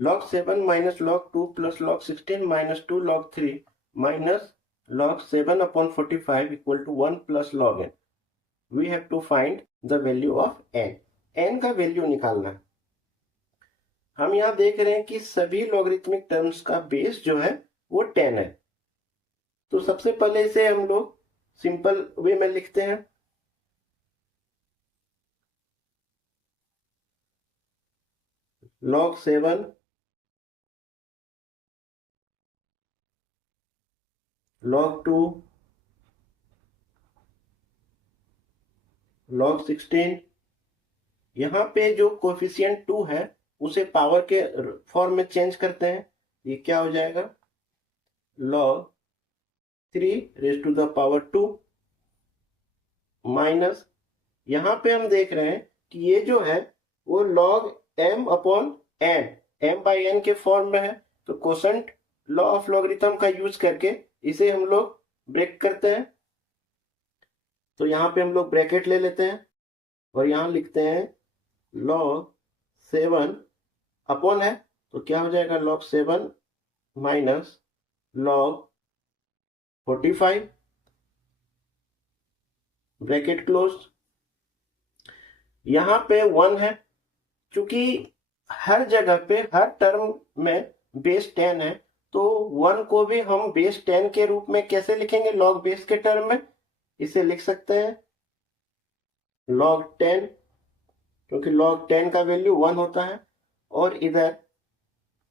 log 7 minus log 2 plus log 16 minus 2 log 3 minus log 7 upon 45 equal to 1 plus log n. We have to find the value of n. n का value निकालना है। हम यहाँ देख रहे हैं कि सभी लॉगरिथमिक टर्म्स का बेस जो है वो 10 है। तो सबसे पहले इसे हम लोग सिंपल वे में लिखते हैं। log 7 log 2 log 16, यहाँ पे जो कोफिशिएंट 2 है उसे पावर के फॉर्म में चेंज करते हैं। ये क्या हो जाएगा, log 3 raise to the power 2 minus, यहाँ पे हम देख रहे हैं कि ये जो है वो log m upon n, m by n के फॉर्म में है। तो कोसेंट लॉ ऑफ लॉगरिथम का यूज करके इसे हम लोग ब्रेक करते हैं। तो यहाँ पे हम लोग ब्रैकेट ले लेते हैं और यहाँ लिखते हैं log 7 अपॉन है, तो क्या हो जाएगा log 7 minus log 45 bracket close. यहाँ पे 1 है, क्योंकि हर जगह पे हर टर्म में बेस 10 है, तो 1 को भी हम बेस 10 के रूप में कैसे लिखेंगे, log बेस के टर्म में इसे लिख सकते हैं log 10, क्योंकि log 10 का वैल्यू 1 होता है, और इधर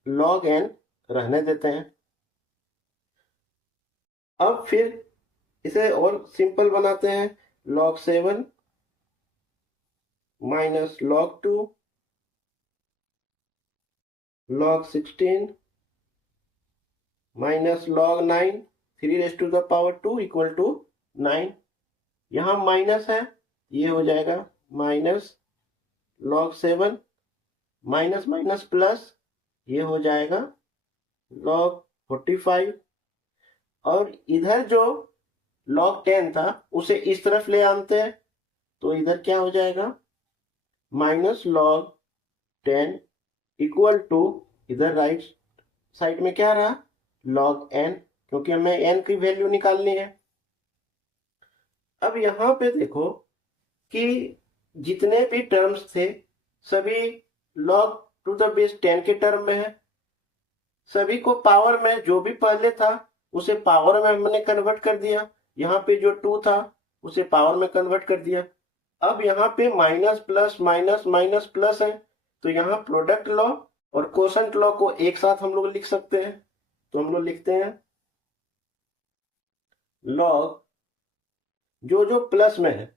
log n रहने देते हैं। अब फिर इसे और सिंपल बनाते हैं, log 7 minus log 2 log 16 minus log 9 3 raise to the power 2 equal to 9। यहाँ माइनस है, ये हो जाएगा minus log 7 minus minus plus, ये हो जाएगा log 45, और इधर जो log 10 था उसे इस तरफ ले आते हैं, तो इधर क्या हो जाएगा माइनस log 10 इक्वल टू, इधर राइट साइड में क्या रहा log n, क्योंकि हमें n की वैल्यू निकालनी है। अब यहाँ पे देखो कि जितने भी टर्म्स थे सभी log टू द बेस 10 के टर्म में है। सभी को पावर में, जो भी पहले था उसे पावर में हमने कन्वर्ट कर दिया। यहाँ पे जो 2 था उसे पावर में कन्वर्ट कर दिया। अब यहाँ पे minus plus minus minus plus है, तो यहाँ प्रोडक्ट लॉ और कोसेंट लॉ को एक साथ हम लोग लिख सकते हैं। तो हम लोग लिखते हैं लॉग जो जो प्लस में है,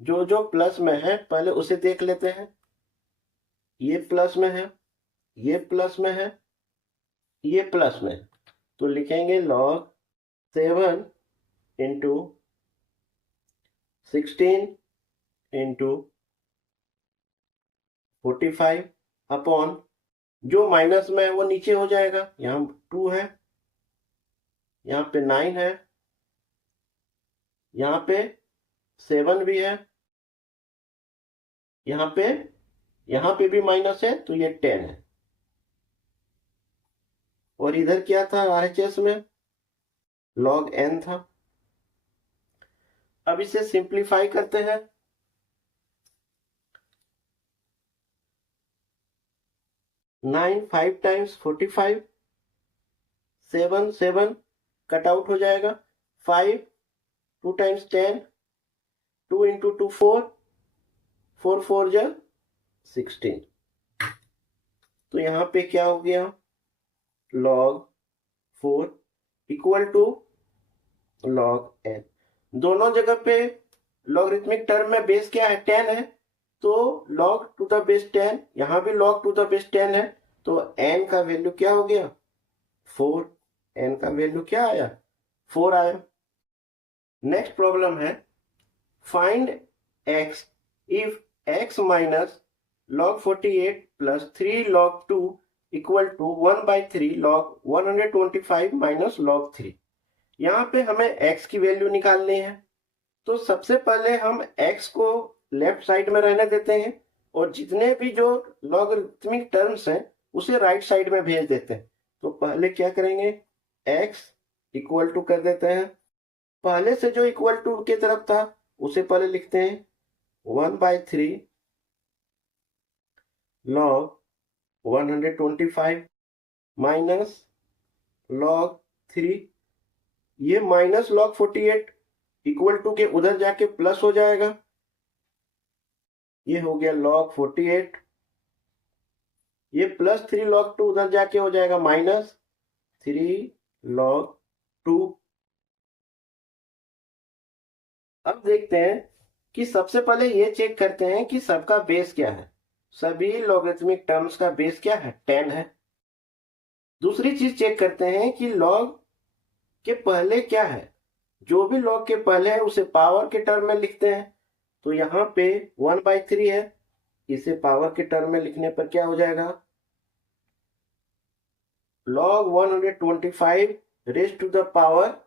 जो जो प्लस में है पहले उसे देख लेते हैं। ये प्लस में है, ये प्लस में है, ये प्लस में है, तो लिखेंगे log 7 इंटू 16 इंटू 45 अपॉन, जो माइनस में है वो नीचे हो जाएगा। यहाँ 2 है, यहाँ पे 9 है, यहाँ पे 7 भी है, यहाँ पे भी माइनस है, तो ये 10 है। और इधर क्या था RHS में log n था। अब इसे सिंप्लीफाई करते हैं। 9 5 टाइम्स 45, 7 7 कट आउट हो जाएगा, 5 2 टाइम्स 10, 2 इंटू 2 4, 4 4 जा 16। तो यहाँ पे क्या हो गया log 4 equal to log n। दोनों जगह पे लॉगरिथमिक टर्म में बेस क्या है 10 है, तो log टू द बेस 10, यहाँ भी log टू द बेस 10 है, तो n का वैल्यू क्या हो गया 4। n का वैल्यू क्या आया 4 आया। नेक्स्ट प्रॉब्लम है find x if x minus log 48 plus 3 log 2 equal to 1/3 log 125 minus log 3। यहाँ पे हमें x की वैल्यू निकालनी है। तो सबसे पहले हम x को लेफ्ट साइड में रहने देते हैं, और जितने भी जो लॉगरिथमिक टर्म्स हैं उसे राइट साइड में भेज देते हैं। तो पहले क्या करेंगे, x इक्वल टू कर देते हैं, पहले से जो इक्वल टू के तरफ था उसे पहले लिखते हैं 1/3 log 125 माइनस log 3, ये माइनस log 48 इक्वल टू के उधर जाके प्लस हो जाएगा, ये हो गया log 48, ये प्लस 3 log 2 उधर जाके हो जाएगा माइनस 3 log 2। अब देखते हैं कि सबसे पहले ये चेक करते हैं कि सबका बेस क्या है। सभी लॉगरिथमिक टर्म्स का बेस क्या है, 10 है। दूसरी चीज चेक करते हैं कि लॉग के पहले क्या है, जो भी लॉग के पहले है उसे पावर के टर्म में लिखते हैं। तो यहाँ पे 1/3 है, इसे पावर के टर्म में लिखने पर क्या हो जाएगा, log 125 raise to the power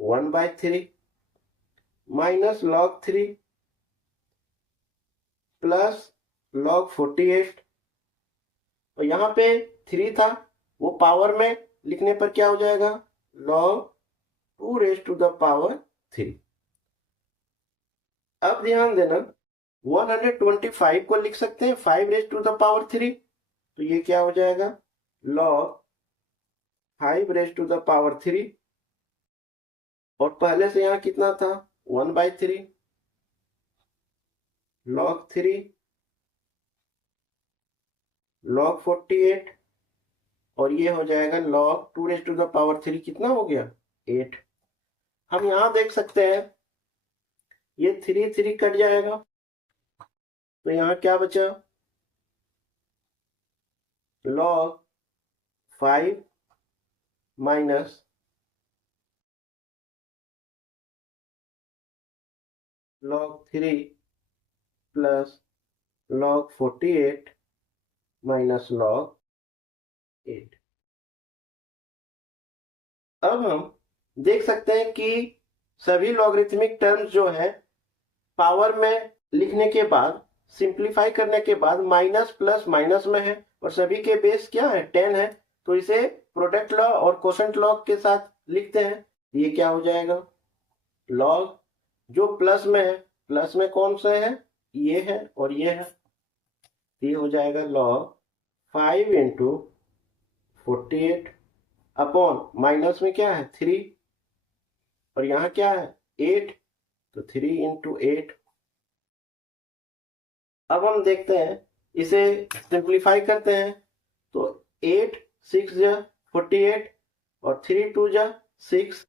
1/3 minus log 3 plus log 48, और यहाँ पे 3 था वो पावर में लिखने पर क्या हो जाएगा, log 2 raise to the power 3। अब ध्यान देना 125 को लिख सकते हैं 5 रेज टू द पावर 3, तो ये क्या हो जाएगा, log 5 raise to the power 3, और पहले से यहाँ कितना था 1/3 log 3 log 48, और ये हो जाएगा log 2 raise to the power 3, कितना हो गया 8। हम यहां देख सकते हैं ये 3 3 कट जाएगा, तो यहाँ क्या बचा, log 5 minus log 3 plus log 48 minus log 8। अब हम देख सकते हैं कि सभी लॉगरिथमिक टर्म्स जो है पावर में लिखने के बाद, सिंप्लीफाई करने के बाद माइनस प्लस माइनस में है, और सभी के बेस क्या है 10 है। तो इसे प्रोडक्ट लॉ और कोसेंट लॉ के साथ लिखते हैं, ये क्या हो जाएगा, लॉग जो प्लस में है, प्लस में कौन सा है, ये है और ये है, ये हो जाएगा log 5 इंटू 48 अपॉन माइनस में क्या है 3, और यहाँ क्या है 8, तो 3 इंटू 8। अब हम देखते हैं इसे सिंप्लीफाई करते हैं, तो 8 6 जा 48 और 3 2 जा 6,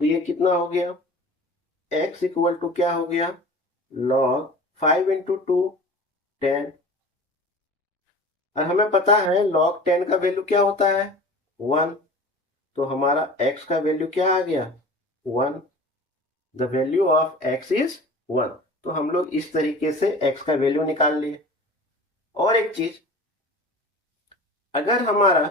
तो ये कितना हो गया, x इक्वल टू क्या हो गया, log 5 इंटू 2 10, और हमें पता है log 10 का वैल्यू क्या होता है 1, तो हमारा x का वैल्यू क्या आ गया 1, the value of x is 1। तो हम लोग इस तरीके से x का वैल्यू निकाल लिए। और एक चीज, अगर हमारा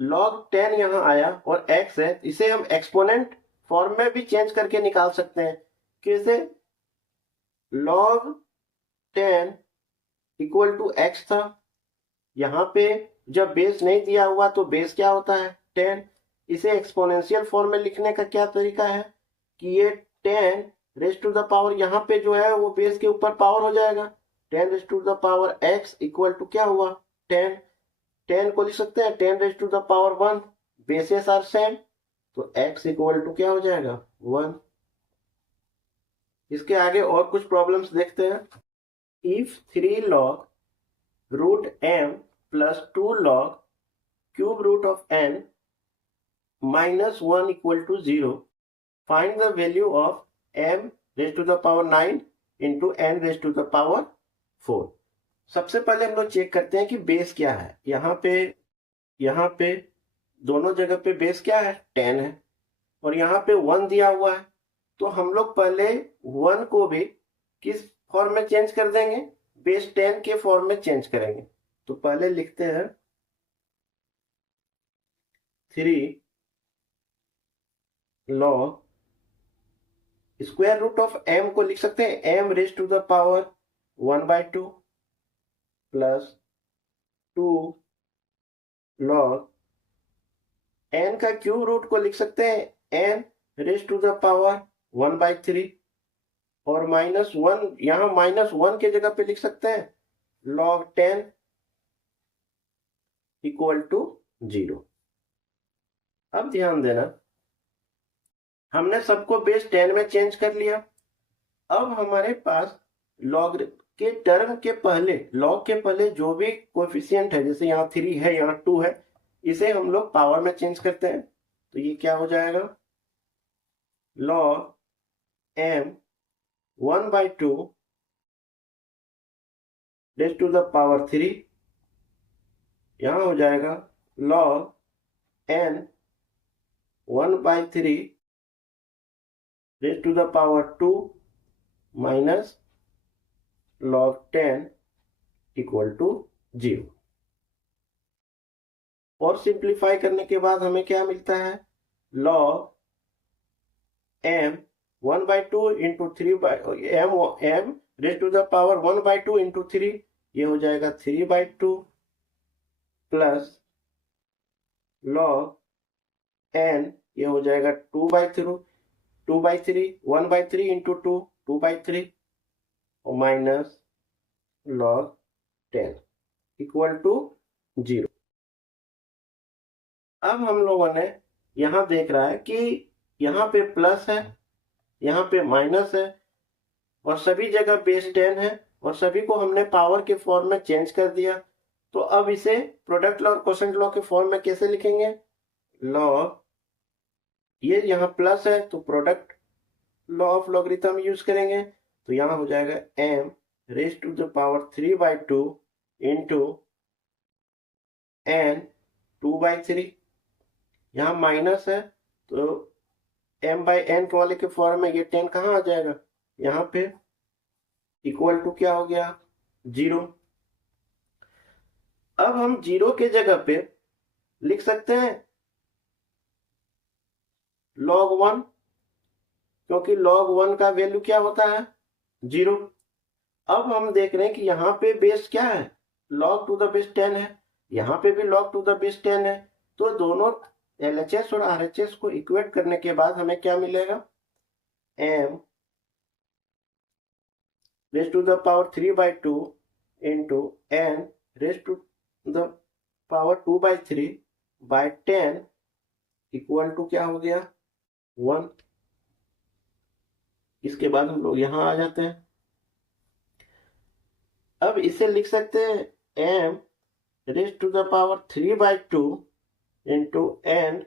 log 10 यहां आया और x है, इसे हम एक्सपोनेंट फॉर्म में भी चेंज करके निकाल सकते हैं। कैसे, log 10 इक्वल टू x था, यहाँ पे जब बेस नहीं दिया हुआ तो बेस क्या होता है 10, इसे एक्सपोनेंशियल फॉर्म में लिखने का क्या तरीका है कि ये 10 रेज टू द पावर, यहाँ पे जो है वो बेस के ऊपर पावर हो जाएगा, 10 raise to the power x equal to क्या हुआ 10, 10 को लिख सकते हैं 10 raise to the power 1, bases are same, तो x इक्वल टू क्या हो जाएगा 1। इसके आगे और कुछ प्रॉब्लम्स देखते हैं। If 3 log root m plus 2 log cube root of n minus 1 equal to 0, find the value of m raise to the power 9 into n raise to the power 4। सबसे पहले हम लोग चेक करते हैं कि बेस क्या है। यहाँ पे दोनों जगह पे बेस क्या है 10 है, और यहाँ पे 1 दिया हुआ है, तो हम लोग पहले 1 को भी किस फॉर्म में चेंज कर देंगे, बेस 10 के फॉर्म में चेंज करेंगे। तो पहले लिखते हैं 3 log square root of m को लिख सकते हैं m raise to the power 1/2 plus 2 log n का क्यूब रूट को लिख सकते हैं n raise to the power 1/3 और -1 यहां -1 के जगह पे लिख सकते हैं log 10 इक्वल टू 0। अब ध्यान देना, हमने सबको बेस 10 में चेंज कर लिया। अब हमारे पास लॉग के टर्म के पहले, लॉग के पहले जो भी कोएफिशिएंट है, जैसे यहाँ 3 है, यहाँ 2 है, इसे हम लोग पावर में चेंज करते हैं। तो ये क्या हो जाएगा, log m 1/2 raise to the power 3, यहां हो जाएगा log n 1/3 raise to the power 2 minus log 10 equal to 0। और सिंप्लीफाई करने के बाद हमें क्या मिलता है, log m 1/2 into 3 m raise to the power 1/2 into 3, ये हो जाएगा 3/2 प्लस log n, ये हो जाएगा 2/3 1/3 इंटू 2 2/3 और माइनस log 10 इक्वल टू 0। अब हम लोगों ने यहां देख रहा है कि यहाँ पे प्लस है, यहाँ पे माइनस है और सभी जगह बेस 10 है और सभी को हमने पावर के फॉर्म में चेंज कर दिया। तो अब इसे प्रोडक्ट लॉ और कोसेंट लॉ के फॉर्म में कैसे लिखेंगे, लॉग, ये यहाँ प्लस है तो product law of logarithm use करेंगे। तो यहाँ हो जाएगा m raise to the power 3/2 into n 2/3, यहाँ माइनस है तो m/n वाले के फॉर्म में ये 10 कहाँ आ जाएगा, यहाँ पे इक्वल टू क्या हो गया, 0। अब हम 0 के जगह पे लिख सकते हैं log 1, क्योंकि log 1 का वैल्यू क्या होता है, 0। अब हम देख रहे हैं कि यहाँ पे बेस क्या है, log टू द बेस 10 है, यहाँ पे भी log टू द बेस 10 है। तो दोनों LHS और RHS को इक्वेट करने के बाद हमें क्या मिलेगा, m raise to the power 3/2 into n raise to the power 2/3 by 10 equal to क्या हो गया, 1। इसके बाद हम लोग यहां आ जाते हैं। अब इसे लिख सकते हैं m raise to the power 3/2 into n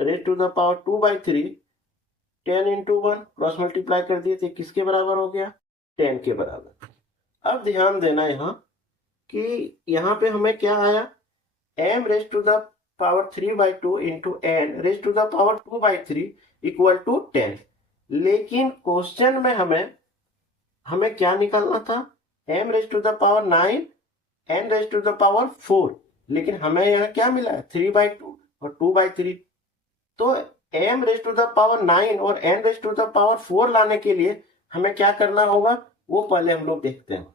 raise to the power 2/3, 10 into 1 cross multiply कर दिए थे, किसके बराबर हो गया, 10 के बराबर। अब ध्यान देना यहाँ कि यहाँ पे हमें क्या आया, m raise to the power 3/2 into n raise to the power 2/3 equal to 10। लेकिन क्वेश्चन में हमें क्या निकालना था, m raise to the power 9 n raise to the power 4, लेकिन हमें यहाँ क्या मिला है, 3/2 और 2/3। तो m raise to the power 9 और n raise to the power 4 लाने के लिए हमें क्या करना होगा, वो पहले हम लोग देखते हैं।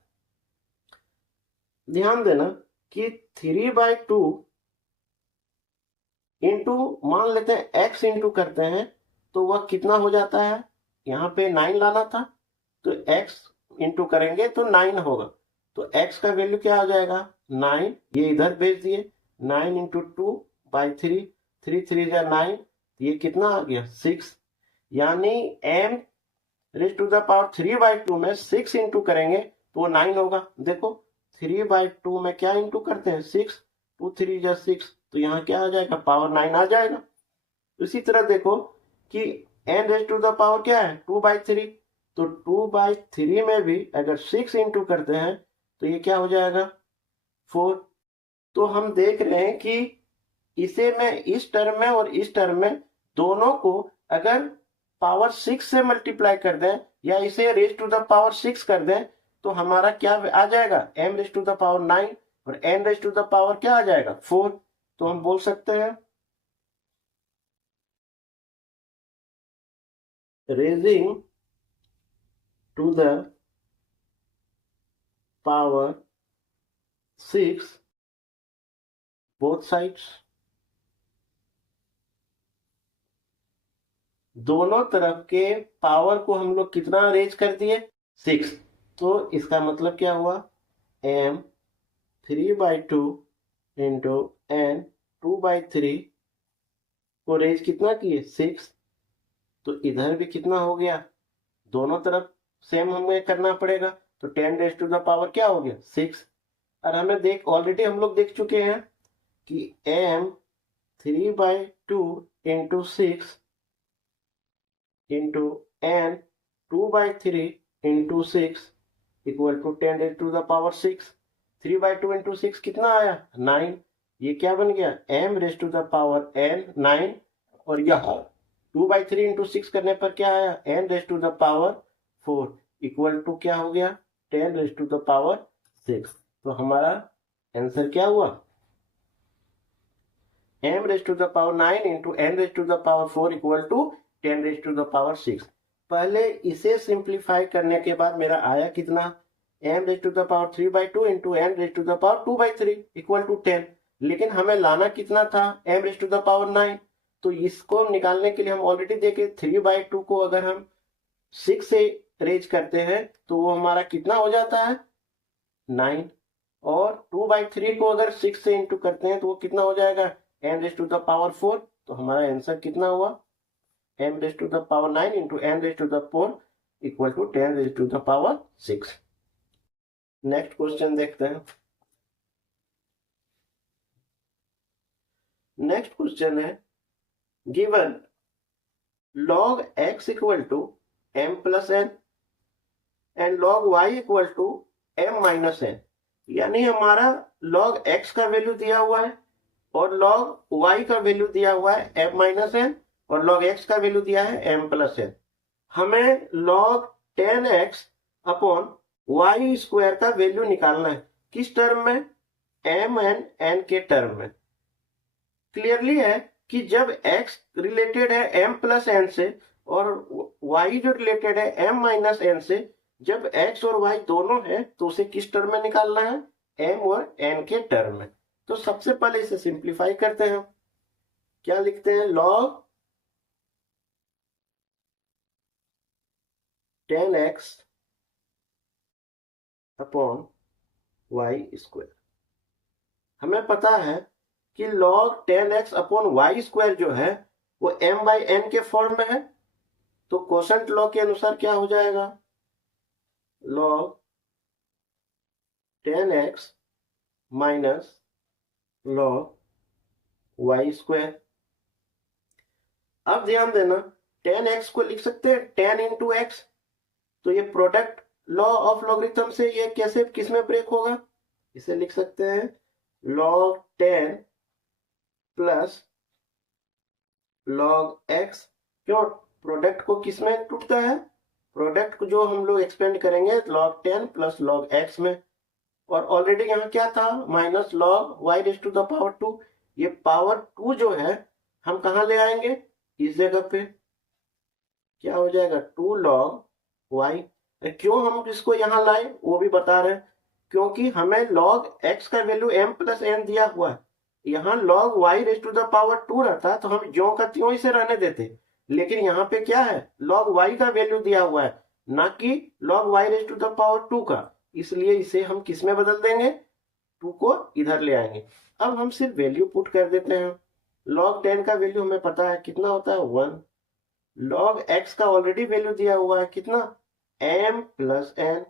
ध्यान देना कि 3/2 इंटू, मान लेते हैं x इंटू करते हैं तो वह कितना हो जाता है, यहाँ पे 9 लाना था तो x इंटू करेंगे तो 9 होगा। तो x का वैल्यू क्या हो जाएगा, 9, ये इधर भेज दिए, 9 इंटू 2/3, 3 3 जा 9, ये कितना आ गया, 6। यानी m raise to the power 3/2 में 6 इंटू करेंगे तो वो 9 होगा। देखो 3/2 में क्या इंटू करते हैं, 6, 2 3 जा 6, तो यहाँ क्या आ जाएगा, पावर 9 आ जाएगा। इसी तरह देखो कि n raise to the power क्या है, 2/3, तो 2/3 में भी अगर 6 इंटू करते हैं तो ये क्या हो जाएगा, 4। तो हम देख रहे हैं कि इसे मैं इस टर्म में और इस टर्म में दोनों को अगर पावर 6 से मल्टीप्लाई कर दें या इसे रेज टू द पावर 6 कर दें तो हमारा क्या आ जाएगा, m raise to the power 9 और n raise to the power क्या आ जाएगा, 4। तो हम बोल सकते हैं raising to the power 6 both sides, दोनों तरफ के पावर को हम लोग कितना रेज कर दिए, 6। तो इसका मतलब क्या हुआ, m 3/2 इंटू n 2/3 को रेज कितना किए, 6। तो इधर भी कितना हो गया, दोनों तरफ सेम हमें करना पड़ेगा, तो 10⁻⁴ क्या हो गया, 6। और हमें ऑलरेडी हम लोग देख चुके हैं कि m 3/2 into 6 into n 2/3 into 6 equal to 10⁻⁶। 3/2 into 6 कितना आया, 9। ये क्या बन गया, m⁻n 9। और यहाँ 2/3 इंटू 6 करने पर क्या आया, n⁻⁴ इक्वल टू क्या हो गया, 10⁻⁶। तो हमारा आंसर क्या हुआ, m⁻9 into n⁻⁴ equal to 10⁻⁶। पहले इसे सिंप्लीफाई करने के बाद मेरा आया कितना, m⁻3/2 into n⁻2/3 equal to 10। लेकिन हमें लाना कितना था, m⁻9। तो इसको निकालने के लिए हम ऑलरेडी देखे 3/2 को अगर हम 6 से रेज करते हैं तो वो हमारा कितना हो जाता है, 9। और 2/3 को अगर 6 से इंटू करते हैं तो वो कितना हो जाएगा, n⁻⁴। तो हमारा आंसर कितना हुआ, m⁻9 into n⁻⁴ equal to 10⁻⁶। Next question देखते हैं। नेक्स्ट क्वेश्चन है, given log x equal to m plus n and log y equal to m minus n। यानी हमारा log x का वैल्यू दिया हुआ है और log y का वैल्यू दिया हुआ है m माइनस n और log x का वैल्यू दिया है m प्लस n। हमें log 10x upon y square का वैल्यू निकालना है, किस टर्म में, m एंड n के टर्म में। क्लियरली है कि जब x रिलेटेड है m प्लस n से और y जो रिलेटेड है m माइनस n से, जब x और y दोनों है तो उसे किस टर्म में निकालना है, m और n के टर्म में। तो सबसे पहले इसे सिंप्लीफाई करते हैं, क्या लिखते हैं, log 10x upon y square. हमें पता है कि log 10x upon y square जो है वो m/n के फॉर्म में है। तो कोसेंट लॉ के अनुसार क्या हो जाएगा, log 10x minus log y square. अब ध्यान देना, 10x को लिख सकते हैं 10 इंटू एक्स। तो ये प्रोडक्ट लॉ ऑफ लॉगरिथम से ये कैसे किसमें ब्रेक होगा, इसे लिख सकते हैं log 10 प्लस log x। क्यों, प्रोडक्ट को किसमें टूटता है, प्रोडक्ट को जो हम लोग एक्सपेंड करेंगे log 10 प्लस log x में। और ऑलरेडी यहाँ क्या था, माइनस log y⁻²। ये पावर 2 जो है हम कहाँ ले आएंगे, इस जगह पे क्या हो जाएगा, 2 log y। क्यों हम इसको यहाँ लाए वो भी बता रहे हैं, क्योंकि हमें log x का वैल्यू m प्लस n दिया हुआ है। यहाँ log y⁻² रहता तो हम ज्यों का त्यों इसे रहने देते, लेकिन यहाँ पे क्या है, log y का वैल्यू दिया हुआ है, ना कि log y⁻² का। इसलिए इसे हम किस में बदल देंगे, 2 को इधर ले आएंगे। अब हम सिर्फ वैल्यू पुट कर देते हैं। log 10 का वैल्यू हमें पता है कितना होता है, 1। log x का ऑलरेडी वैल्यू दिया हुआ है कितना, m प्लस n।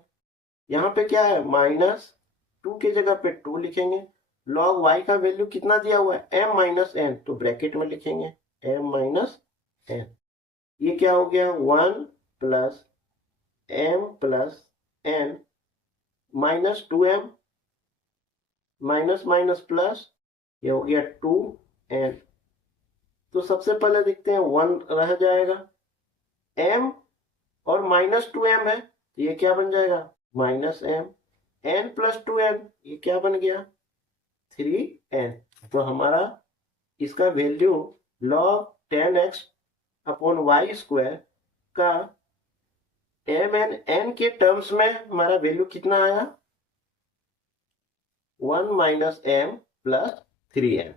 यहाँ पे क्या है, -2 की जगह पे 2 लिखेंगे। log y का वैल्यू कितना दिया हुआ है, m माइनस n, तो ब्रैकेट में लिखेंगे m माइनस n। ये क्या हो गया, 1 plus m plus n minus 2m minus minus plus, ये हो गया 2n। तो सबसे पहले देखते हैं 1 रह जाएगा, m और -2m है, तो ये क्या बन जाएगा, -m। n प्लस 2m, ये क्या बन गया, 3n। तो हमारा इसका value log 10x upon y square का m एंड n के टर्म्स में हमारा वैल्यू कितना आया, 1 माइनस m प्लस 3m।